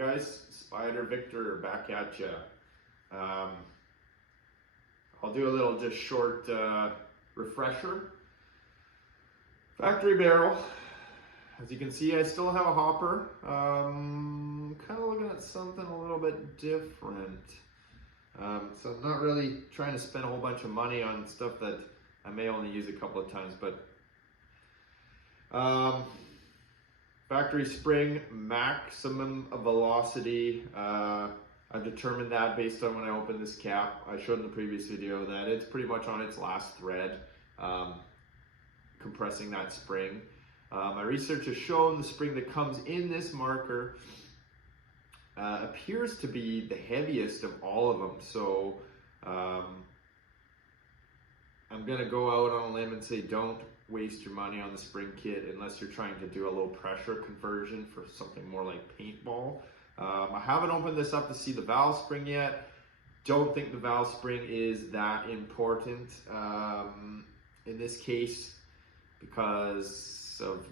guys, Spyder Victor back at ya. I'll do a little just short refresher. Factory barrel. As you can see, I still have a hopper. Kind of looking at something a little bit different. So I'm not really trying to spend a whole bunch of money on stuff that I may only use a couple of times, but factory spring, maximum velocity. I've determined that based on when I opened this cap. I showed in the previous video that it's pretty much on its last thread, compressing that spring. My research has shown the spring that comes in this marker appears to be the heaviest of all of them. So I'm gonna go out on a limb and say don't waste your money on the spring kit unless you're trying to do a low pressure conversion for something more like paintball. I haven't opened this up to see the valve spring yet. Don't think the valve spring is that important in this case because of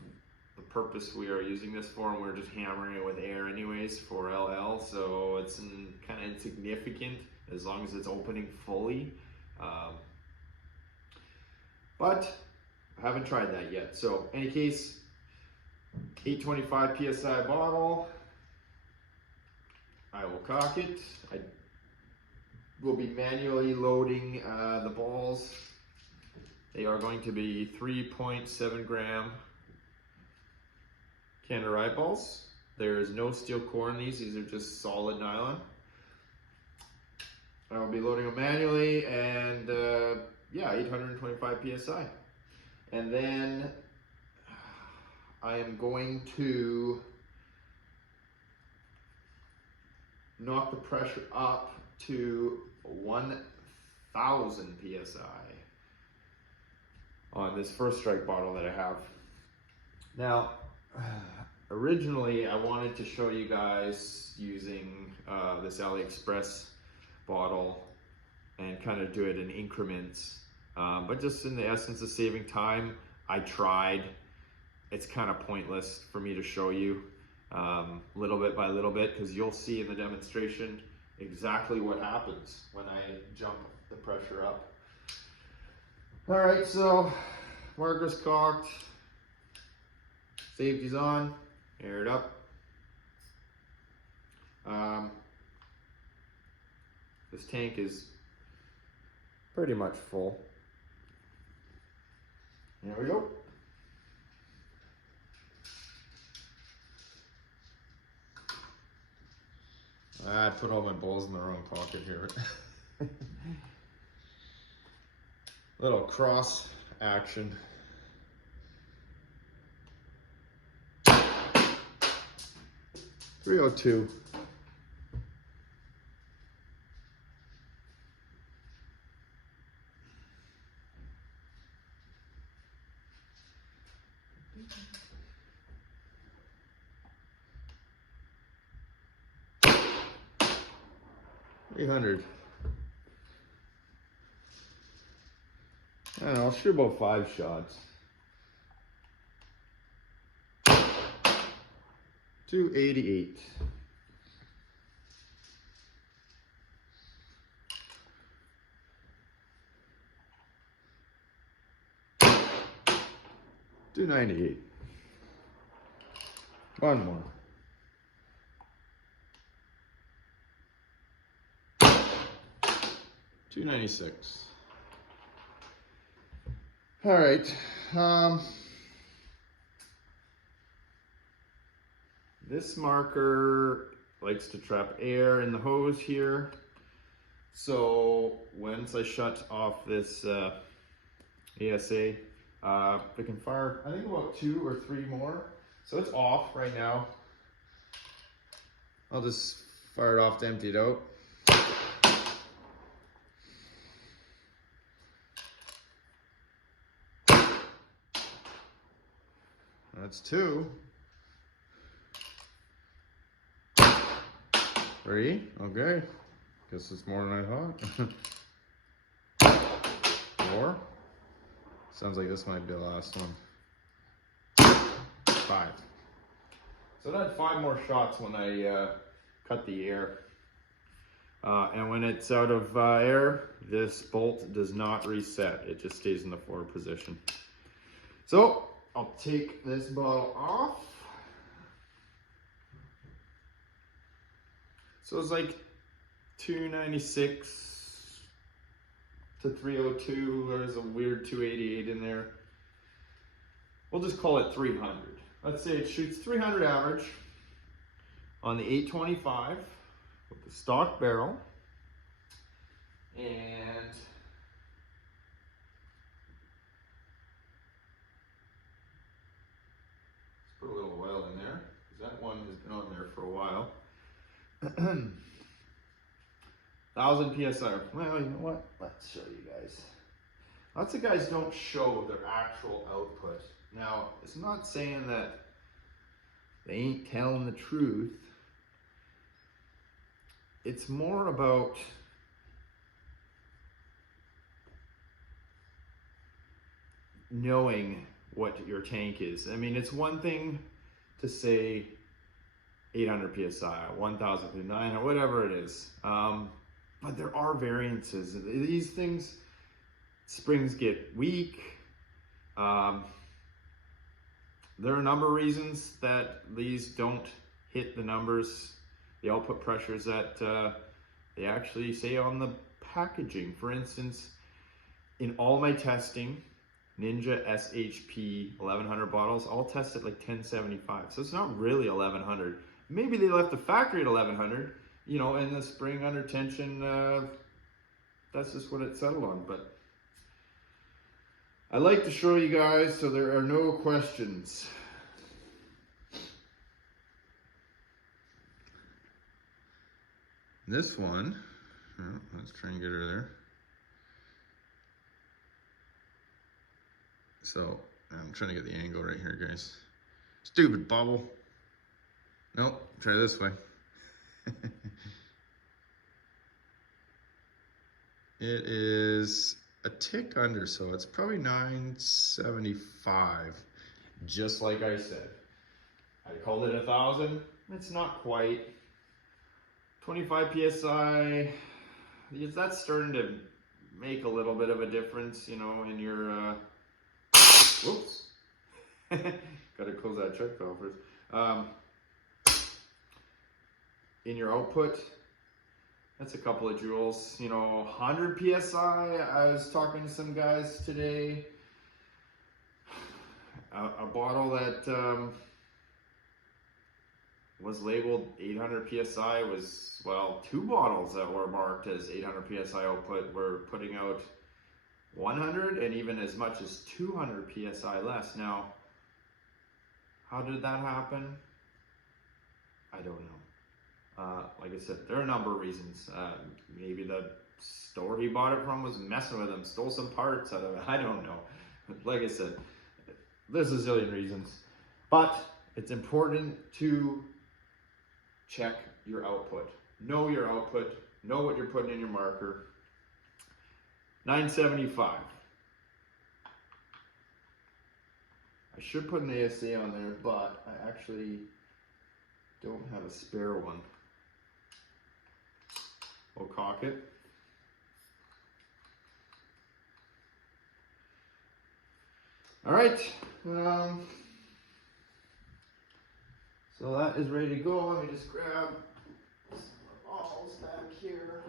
the purpose we are using this for, and we're just hammering it with air anyways for LL, so it's kind of insignificant as long as it's opening fully. But I haven't tried that yet. So in any case, 825 PSI bottle. I will cock it. I will be manually loading the balls. They are going to be 3.7 gram Canada balls. There is no steel core in these. These are just solid nylon. I will be loading them manually, and yeah, 825 PSI. And then I am going to knock the pressure up to 1,000 PSI on this first strike bottle that I have. Now, originally I wanted to show you guys using this AliExpress bottle and kind of do it in increments, but just in the essence of saving time, I tried. It's kind of pointless for me to show you little bit by little bit, because you'll see in the demonstration exactly what happens when I jump the pressure up. All right, so marker's cocked, safety's on, air it up. This tank is pretty much full. There we go. I put all my balls in the wrong pocket here. Little cross action. .302. $300. I don't know, I'll shoot about 5 shots. 288. $298. One more. $296. All right. This marker likes to trap air in the hose here. So once I shut off this ASA, I can fire, I think about 2 or 3 more. So it's off right now. I'll just fire it off to empty it out. That's 2. 3, okay. Guess it's more than I thought. 4. Sounds like this might be the last one. 5. So I had 5 more shots when I cut the air. And when it's out of air, this bolt does not reset. It just stays in the forward position. So I'll take this bottle off. So it's like 296 to 302. There's a weird 288 in there. We'll just call it 300. Let's say it shoots 300 average on the 825 with the stock barrel. And let's put a little oil in there, because that one has been on there for a while. 1000 psi. Well, you know what? Let's show you guys. Lots of guys don't show their actual output. Now, it's not saying that they ain't telling the truth. It's more about knowing what your tank is. I mean, it's one thing to say 800 psi, 1000, 900, whatever it is. But there are variances. These things, springs get weak. There are a number of reasons that these don't hit the numbers, the output pressures that they actually say on the packaging. For instance, in all my testing, Ninja SHP 1100 bottles, all test at like 1075. So it's not really 1100. Maybe they left the factory at 1100, you know, and the spring under tension, that's just what it settled on. But I like to show you guys so there are no questions. This one, let's try and get her there. So I'm trying to get the angle right here, guys. Stupid bubble. Nope, try this way. It is a tick under, so it's probably 975. Just like I said. I called it 1000. It's not quite. 25 psi. That's starting to make a little bit of a difference, you know, in your whoops. Gotta close that check valve first. In your output, that's a couple of joules. You know, 100 psi. I was talking to some guys today. A bottle that was labeled 800 psi was, well, 2 bottles that were marked as 800 psi output were putting out 100 and even as much as 200 psi less. Now, how did that happen? I don't know. Like I said, there are a number of reasons. Maybe the store he bought it from was messing with him, stole some parts out of it. I don't know. Like I said, there's a zillion reasons. But it's important to check your output. Know your output. Know what you're putting in your marker. 975. I should put an ASA on there, but I actually don't have a spare one. We'll caulk it. All right. So that is ready to go. Let me just grab some bottles back here.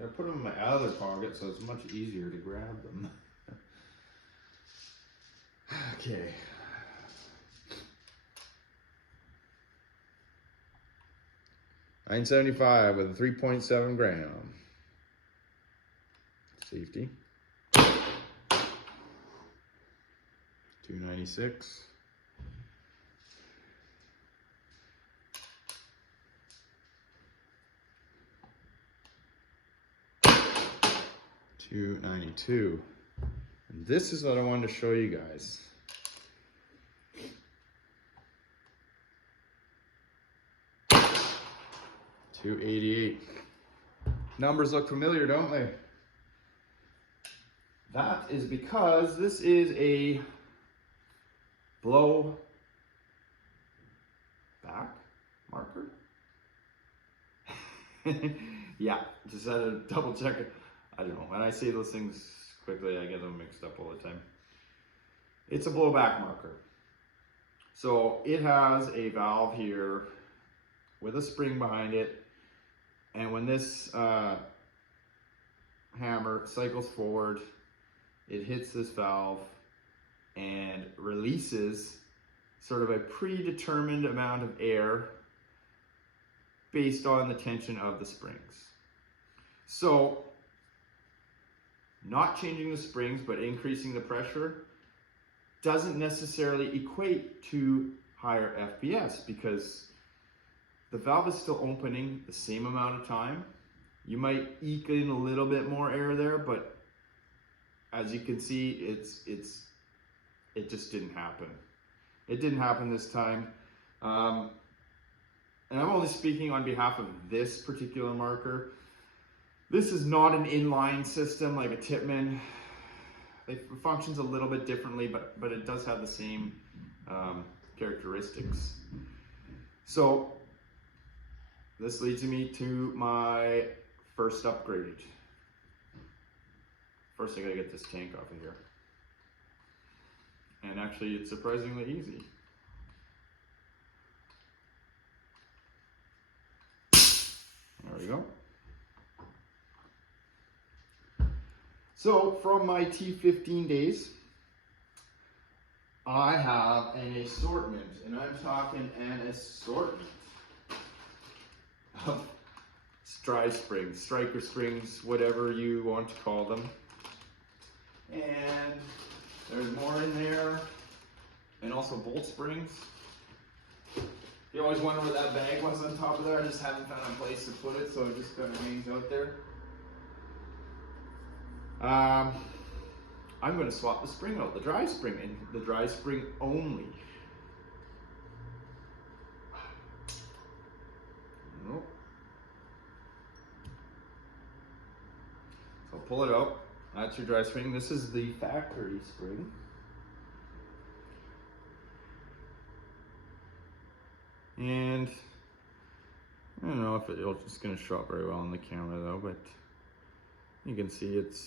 I put them in my other pocket so it's much easier to grab them. Okay. $9.75 with a 3.7 gram. Safety. $2.96. $2.92. And this is what I wanted to show you guys. $2.88. Numbers look familiar, don't they? That is because this is a blow back marker. Yeah, just had to double check it. I don't know, when I say those things quickly, I get them mixed up all the time. It's a blowback marker. So it has a valve here with a spring behind it, and when this hammer cycles forward, it hits this valve and releases sort of a predetermined amount of air based on the tension of the springs. So not changing the springs but increasing the pressure doesn't necessarily equate to higher FPS, because the valve is still opening the same amount of time. You might eke in a little bit more air there, but as you can see, it just didn't happen. It didn't happen this time. And I'm only speaking on behalf of this particular marker. This is not an inline system like a Tipman. It functions a little bit differently, but it does have the same characteristics. So this leads me to my first upgrade. First I gotta get this tank off of here. And actually it's surprisingly easy. There we go. So from my T15 days, I have an assortment, and I'm talking an assortment of dry springs, striker springs, whatever you want to call them. And there's more in there, and also bolt springs. You always wonder what that bag was on top of there. I just haven't found a place to put it, so it just kind of hangs out there. I'm going to swap the spring out, the dry spring, and the dry spring only. Nope. So pull it out. That's your dry spring. This is the factory spring. And I don't know if it's going to show up very well on the camera though, but you can see it's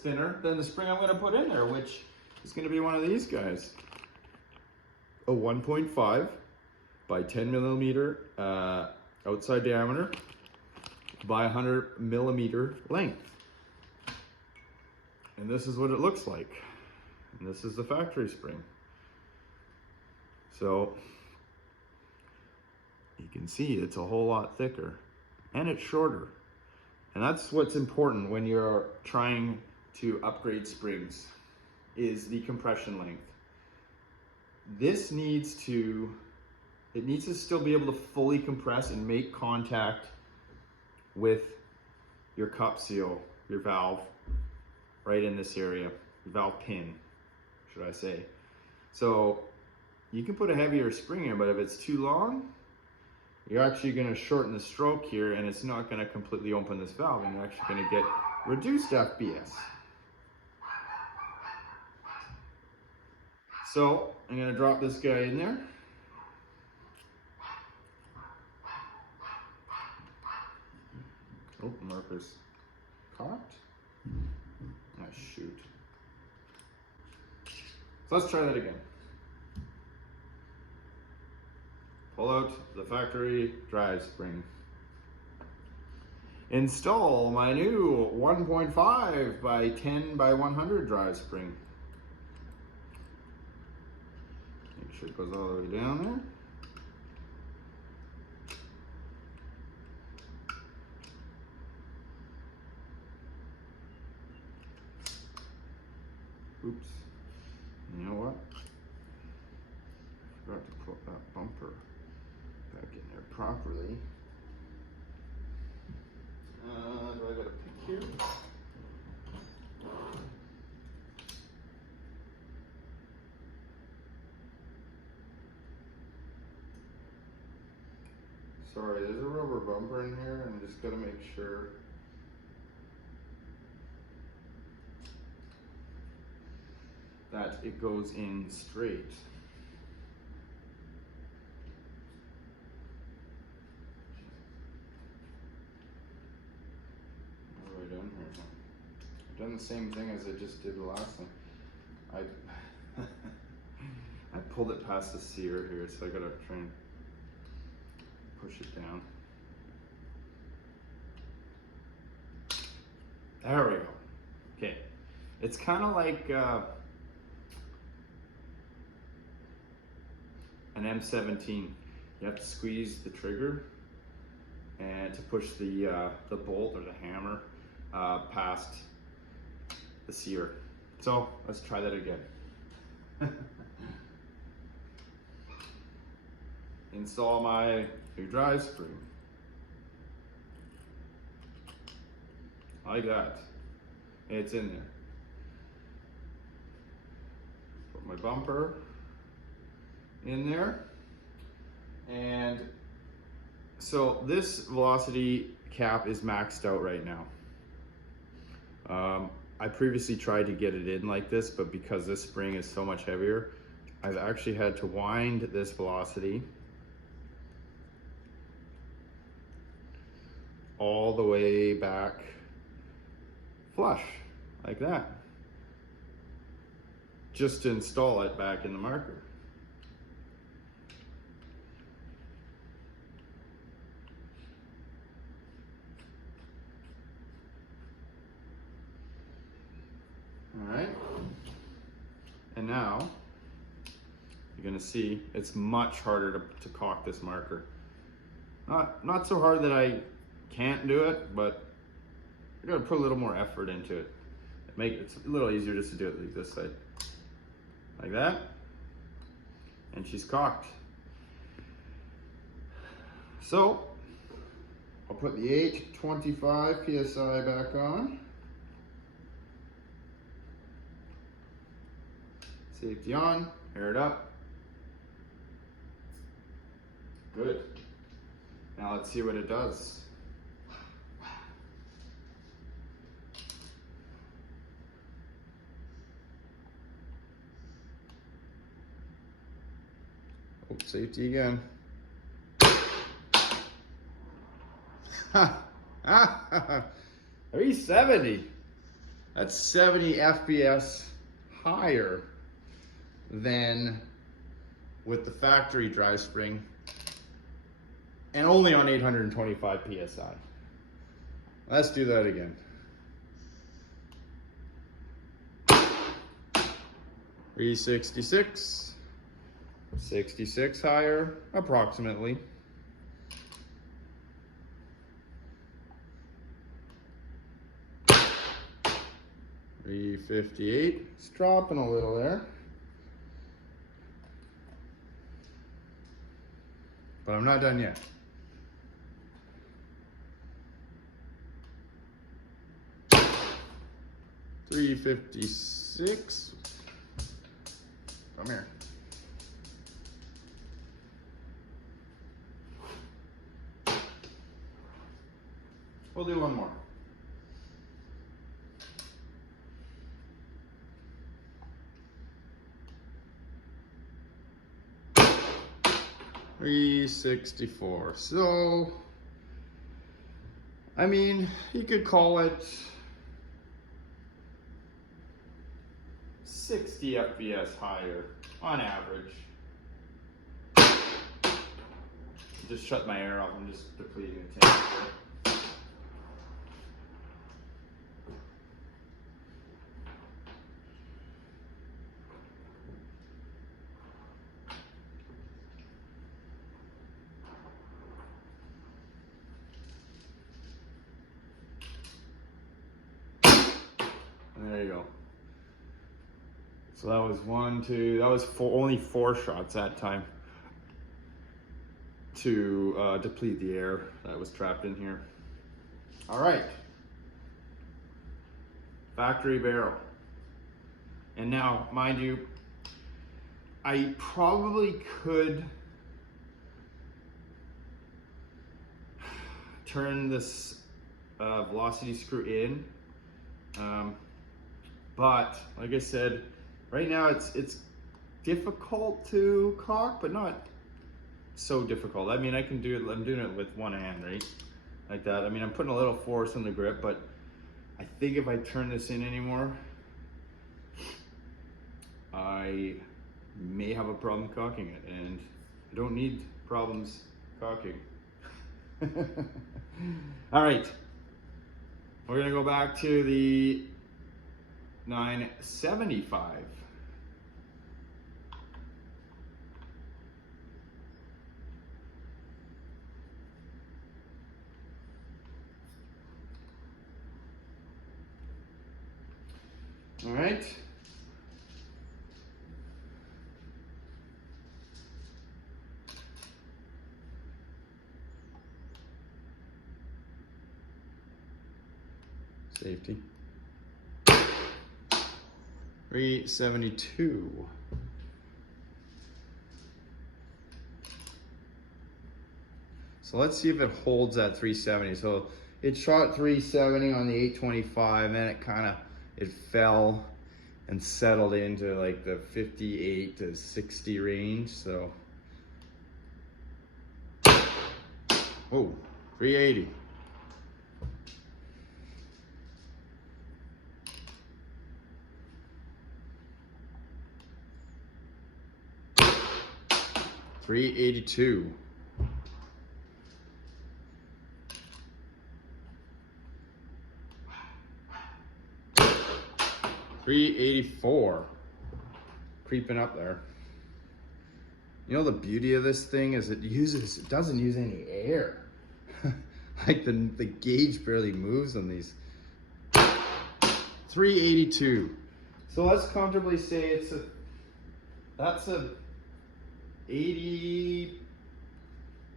thinner than the spring I'm going to put in there, which is going to be one of these guys. A 1.5 by 10 millimeter outside diameter by 100 millimeter length. And this is what it looks like. And this is the factory spring. So you can see it's a whole lot thicker and it's shorter. And that's what's important when you're trying to upgrade springs, is the compression length. This needs to still be able to fully compress and make contact with your cup seal, your valve, right in this area, your valve pin, should I say. So you can put a heavier spring in, but if it's too long, you're actually going to shorten the stroke here, and it's not going to completely open this valve, and you're actually going to get reduced FPS. So I'm going to drop this guy in there. Oh, the marker's caught. Ah, shoot. So let's try that again. Pull out the factory dry spring. Install my new 1.5 by 10 by 100 dry spring. Make sure it goes all the way down there. Oops. You know what? Forgot to put that bumper back in there properly. Do I got a pick here? Sorry, there's a rubber bumper in here. I'm just gonna make sure. That it goes in straight. What have I done here? I've done the same thing as I just did the last time. I pulled it past the sear here, so I gotta try and push it down. There we go. Okay, it's kind of like an M17. You have to squeeze the trigger and to push the bolt or the hammer past the sear. So let's try that again. Install my new drive spring. Like that. It's in there. Put my bumper in there. And so this velocity cap is maxed out right now. I previously tried to get it in like this, but because this spring is so much heavier, I've actually had to wind this velocity all the way back flush, like that, just to install it back in the marker. All right, and now you're gonna see it's much harder to caulk this marker. Not so hard that I can't do it, but I gotta put a little more effort into it. It's a little easier just to do it like this side, like that, and she's caulked. So I'll put the 825 PSI back on. Safety on, air it up. Good. Now let's see what it does. Oh, safety again. 370. That's 70 FPS higher than with the factory drive spring, and only on 825 PSI. Let's do that again. 366, 66 higher, approximately. $358, it's dropping a little there. But I'm not done yet. $356. Come here. We'll do one more. $364. So, I mean, you could call it 60 FPS higher on average. Just shut my air off. I'm just depleting the tank here. There you go. So that was only 4 shots that time to deplete the air that was trapped in here. All right, factory barrel. And now, mind you, I probably could turn this velocity screw in. But like I said, right now it's difficult to cock, but not so difficult. I mean, I can do it. I'm doing it with one hand, right? Like that. I mean, I'm putting a little force on the grip, but I think if I turn this in anymore, I may have a problem cocking it, and I don't need problems cocking. All right, we're gonna go back to the 975. All right. Safety. 372. So let's see if it holds at 370. So it shot 370 on the 825, and it fell and settled into like the 58 to 60 range. So, oh, 380. $382. $384. Creeping up there. You know, the beauty of this thing is it doesn't use any air. Like the gauge barely moves on these. 382. So let's comfortably say that's a 80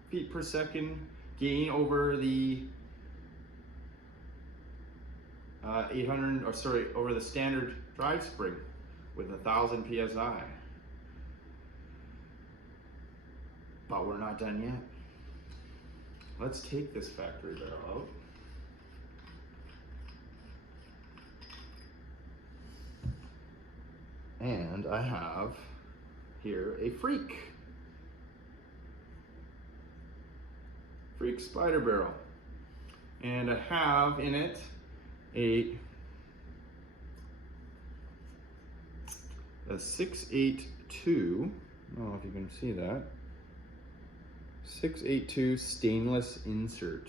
feet per second gain over the over the standard drive spring with 1,000 psi. But we're not done yet. Let's take this factory barrel out. And I have here a freak Spyder barrel. And I have in it a 682, I don't know if you can see that, 682 stainless insert,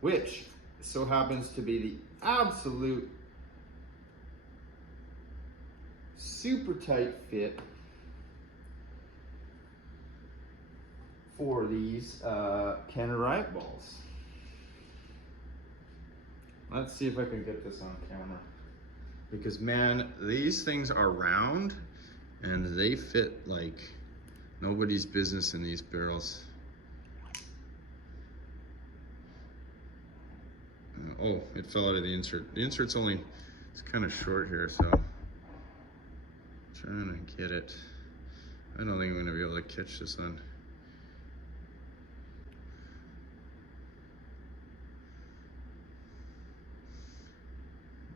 which so happens to be the absolute super tight fit for these Canada Riot balls. Let's see if I can get this on camera. Because man, these things are round and they fit like nobody's business in these barrels. Oh, it fell out of the insert. The insert's it's kind of short here, so I'm trying to get it. I don't think I'm gonna be able to catch this on.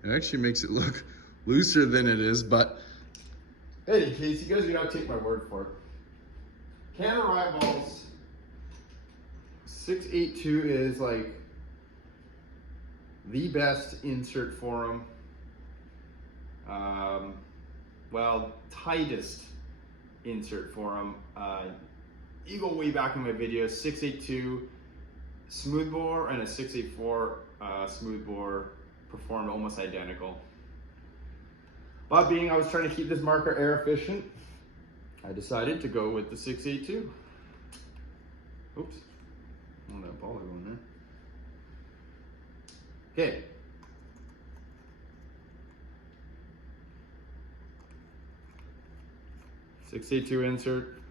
It actually makes it look looser than it is, but in any case, you guys gotta take my word for it. Canada Riot balls 682 is like the best insert for them. Well, tightest insert for them. You go way back in my videos, 682 smoothbore and a 684 smoothbore performed almost identical. But being I was trying to keep this marker air efficient, I decided to go with the 682. Oops, oh, that ball is going there. Okay. .682 insert.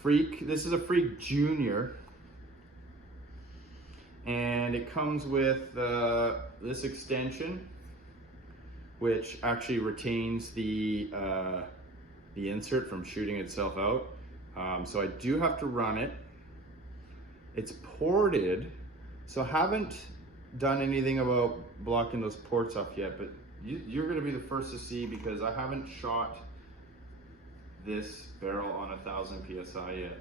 Freak, this is a Freak Junior. And it comes with this extension, which actually retains the insert from shooting itself out. So I do have to run it. It's ported, so haven't done anything about blocking those ports off yet, but you're gonna be the first to see because I haven't shot this barrel on 1,000 PSI yet.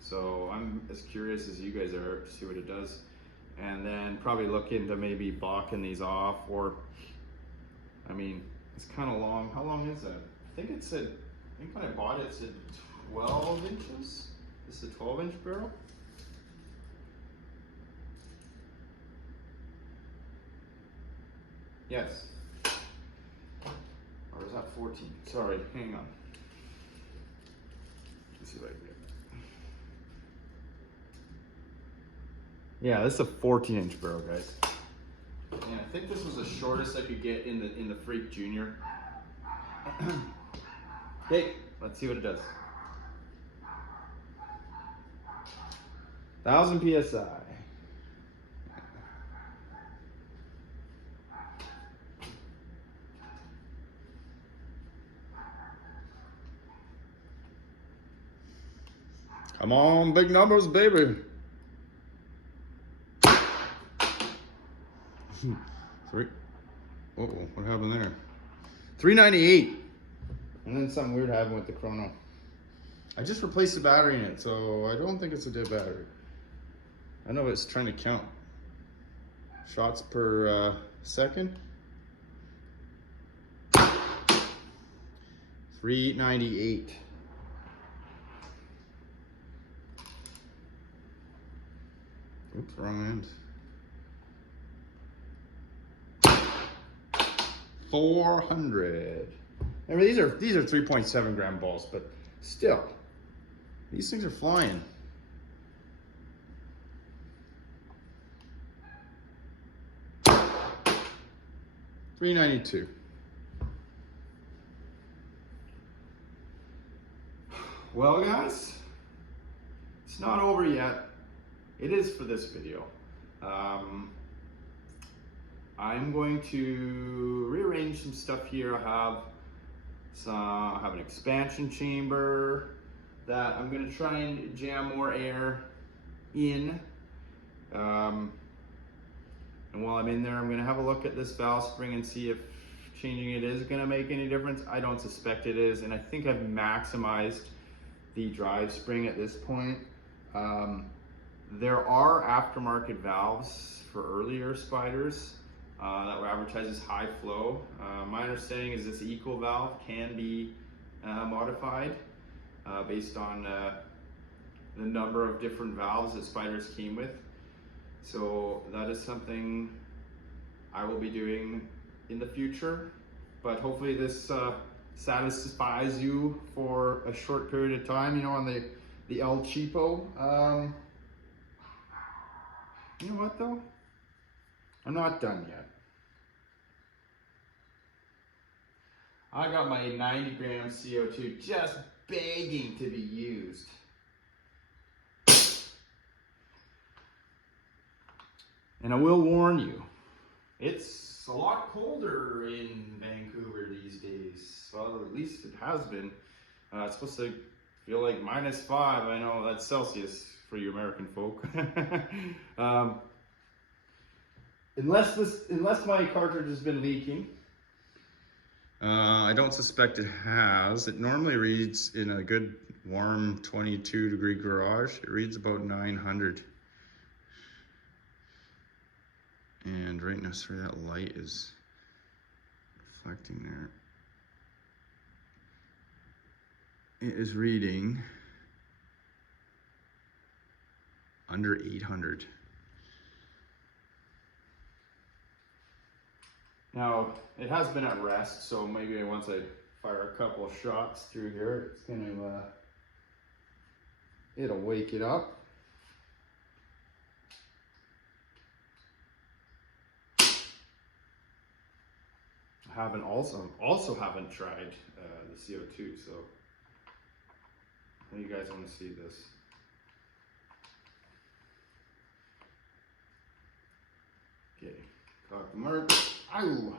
So I'm as curious as you guys are to see what it does. And then probably look into maybe blocking these off, or, I mean, it's kind of long. How long is that? I think it said, I think when I bought it, it said 12 inches. This is a 12-inch barrel. Yes. Or is that 14? Sorry, hang on. Let's see if I can get that. Yeah, this is a 14-inch barrel, guys. And I think this was the shortest I could get in the Freak Junior. Okay, let's see what it does. 1,000 PSI. Come on, big numbers, baby. Three. Uh-oh, what happened there? 398. And then something weird happened with the chrono. I just replaced the battery in it, so I don't think it's a dead battery. I know it's trying to count shots per second. 398. Oops, wrong end. 400. I mean, these are 3.7 gram balls, but still, these things are flying. $392. Well, guys, it's not over yet. It is for this video. I'm going to rearrange some stuff here. I have an expansion chamber that I'm going to try and jam more air in. And while I'm in there, I'm going to have a look at this valve spring and see if changing it is going to make any difference. I don't suspect it is, and I think I've maximized the drive spring at this point. There are aftermarket valves for earlier Spyders that were advertised as high flow. My understanding is this equal valve can be modified based on the number of different valves that Spyders came with. So that is something I will be doing in the future, but hopefully this satisfies you for a short period of time, you know, on the El Cheapo. You know what though? I'm not done yet. I got my 90 gram CO2 just begging to be used. And I will warn you, it's a lot colder in Vancouver these days. Well, at least it has been. It's supposed to feel like -5. I know that's Celsius for you American folk. Unless my cartridge has been leaking. I don't suspect it has. It normally reads in a good warm 22-degree garage. It reads about 900. And right now, sorry, that light is reflecting there. It is reading under 800. Now, it has been at rest, so maybe once I fire a couple of shots through here, it's gonna, it'll wake it up. Also haven't tried the CO2, so I know you guys want to see this. Okay, cock the mark. Ow!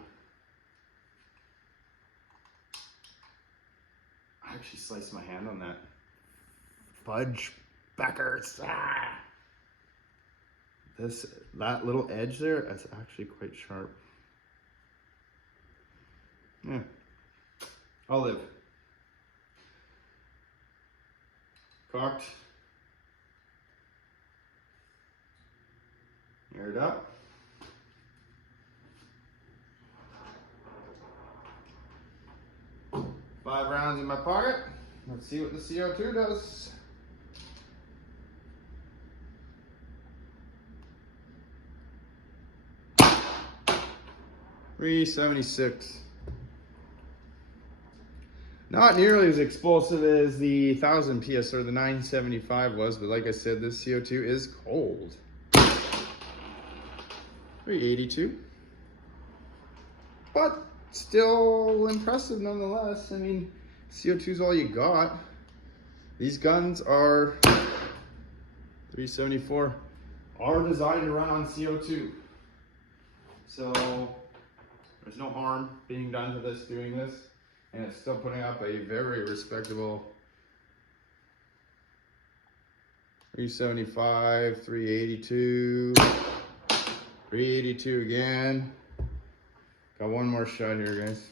I actually sliced my hand on that fudge peckers. Ah! That little edge there is actually quite sharp. Yeah, I'll live. Cocked. Aired up. Five rounds in my pocket. Let's see what the CO2 does. .376. Not nearly as explosive as the 1000 PS or the 975 was, but like I said, this CO2 is cold. 382. But still impressive nonetheless. I mean, CO2 is all you got. These guns are 374, are designed to run on CO2. So there's no harm being done to this, doing this. And it's still putting up a very respectable 375, 382, 382 again. Got one more shot here, guys.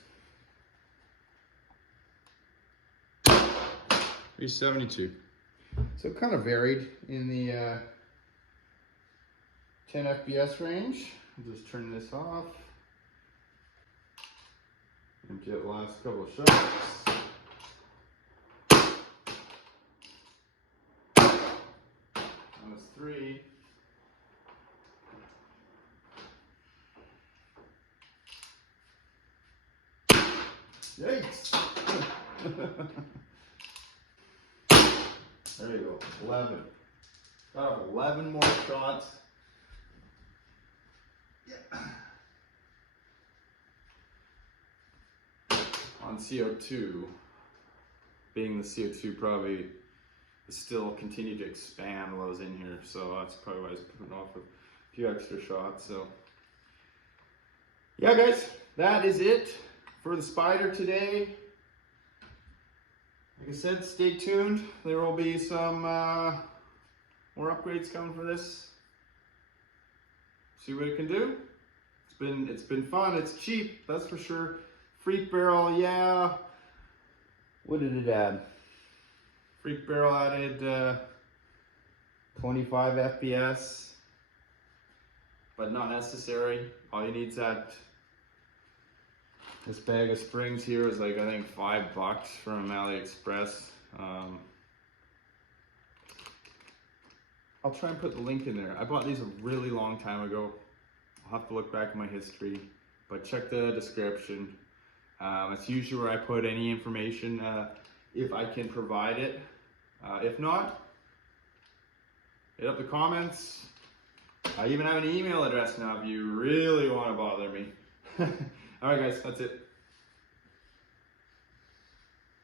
372. So it kind of varied in the 10 FPS range. I'll just turn this off. And get the last couple of shots. That was 3. Yikes! There you go, 11. Got up 11 more shots. Yeah. On CO2, being the CO2 probably still continue to expand while I was in here, so that's probably why I was putting off a few extra shots. So yeah, guys, that is it for the Spyder today. Like I said, stay tuned. There will be some more upgrades coming for this. See what it can do. It's been fun. It's cheap, that's for sure. Freak barrel, yeah. What did it add? Freak barrel added 25 FPS, but not necessary. All you need is that. This bag of springs here is like, I think, $5 from AliExpress. I'll try and put the link in there. I bought these a really long time ago. I'll have to look back in my history, but check the description. It's usually where I put any information if I can provide it. If not, hit up the comments. I even have an email address now if you really want to bother me. All right, guys, that's it.